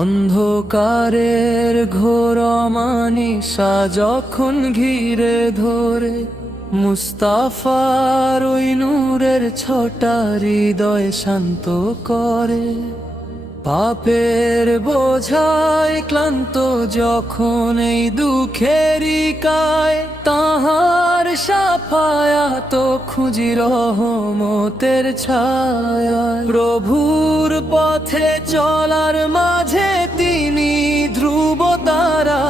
অন্ধকারের ঘোর অমানিশা যখন ঘিরে ধরে, মুস্তাফার ওই নূরের ছটা হৃদয় শান্ত করে। পাপের বোঝায় ক্লান্ত যখন এই দুঃখেরই কায়, তাহার শাফায়াত খুঁজি রহমতের ছায়া। প্রভুর পথে চলার মাঝে তিনি ধ্রুব তারা,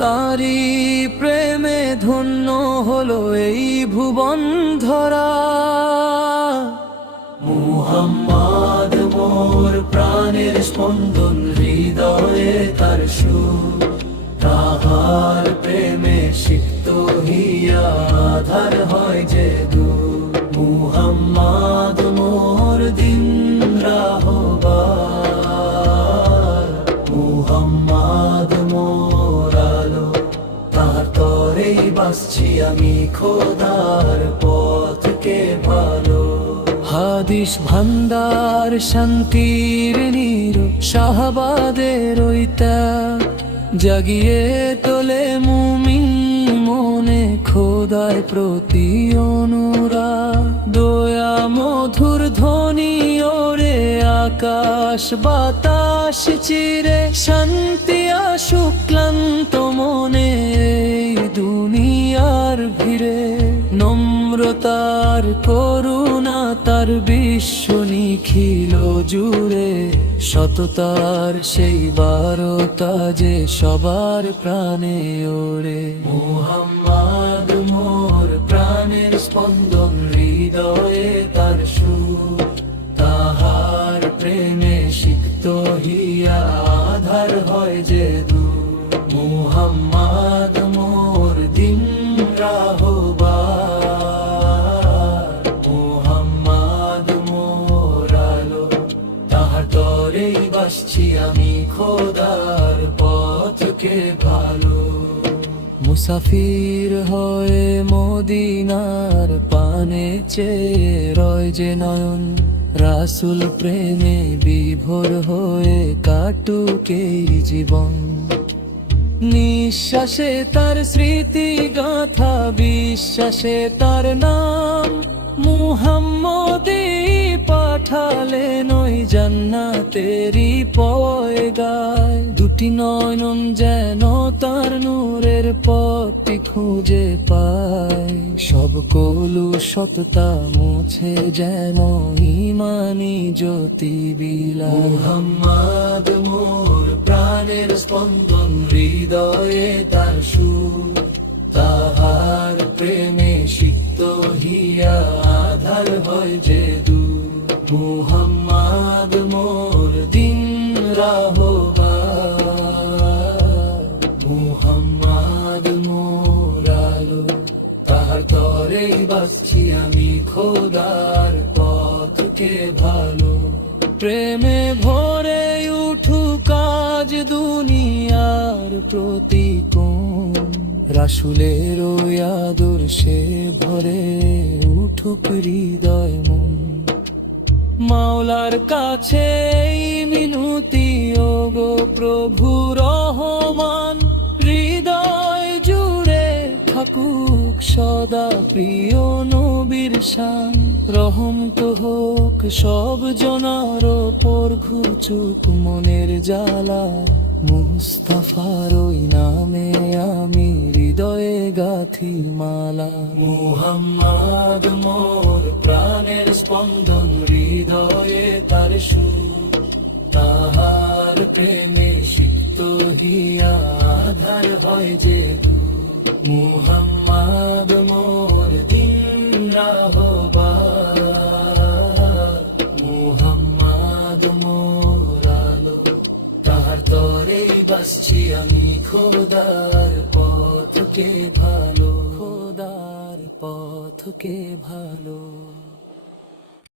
তারি প্রেমে ধন্য হলো এই ভুবন ধরা। মুহাম্মদ মোর প্রাণের স্পন্দন, হৃদয়ে তার সুর, তাহার প্রেমে সিক্ত হিয়া আধার হয় যে দূর। মুহাম্মদ মোর দিন রাহবার, মুহাম্মদ মোর আলো, তাহার তরেই বাসছি আমি খোদার পথকে ভালো। হাদিস ভান্ডার শান্তির নীর, শাহবাদের ওইটা জাগিয়ে তোলে মুমিন মনে খোদার প্রতি অনুরাগ। দয়া মধুর ধ্বনি ওরে আকাশ বাতাস চিরে, শান্তি আসুক ক্লান্ত মনে এই দুনিয়ার ভিড়ে। নম্রতার করুণা তার বিশ্ব নিখিল জুড়ে, সততার সেই বারতা যে সবার প্রাণে ওরে। মুহাম্মদ মোর প্রাণের স্পন্দন, হৃদয়ে তার সুর, তাহার প্রেমে সিক্ত হিয়া আধার হয় যে দূর। মুহাম্মদ মোর দিন রাহবার, মুহাম্মদ মোর আলো, তাহার তরেই বাসছি আমি খোদার পথকে ভালো। মুসাফির হয়ে মদিনার পানে চেয়ে রয় যে নয়ন, রাসূল প্রেমে বিভোর হয়ে কাটুক এই জীবন। নিঃশ্বাসে তার স্মৃতি গাথা, বিশ্বাসে তার নাম, মুহাম্মদই পাঠালেন ওই জান্নাতেরই পয়গায়। দুটি নয়ন যেন তার নূরের পথটি খুঁজে পায়, সব কলু সততা মুছে যেন ইমানি জ্যোতি বিলায়। মুহাম্মদ মোর প্রাণের স্পন্দন, হৃদয়ে তার সুর, তাহার প্রেমে সিক্ত হিয়া আধার হয় যে দূর। মুহাম্মদ মোর দিন রাহবার, মুহাম্মদ মোর আলো, তাহার তরেই বাসছি আমি খোদার পথকে ভালো। প্রেমে ভরে উঠুক আজ দুনিয়ার প্রতিকোণ, রাসূলের ওই আদর্শে ভরে উঠুক হৃদয় মন। মাওলার কাছে এই মিনতি ওগো প্রভু রহমান, হৃদয় জুড়ে থাকুক সদা প্রিয় নবীর শান। রহম তো হোক সব জনার ওপর, ঘুচুক মনের জ্বালা, মুস্তাফার ওই নামে আমি হৃদয়ে গাথি মালা। মুহাম্মদ মোর প্রাণের স্পন্দন, হৃদয়ে তার সুর, তাহার প্রেমে সিক্ত হিয়া আধার হয় যে দূর। মুহাম্মদ মোর দিন রাহবার, মুহাম্মদ মোর আলো, তাহার তরেই বাসছি আমি খোদার পথকে ভালো, খোদার পথকে ভালো।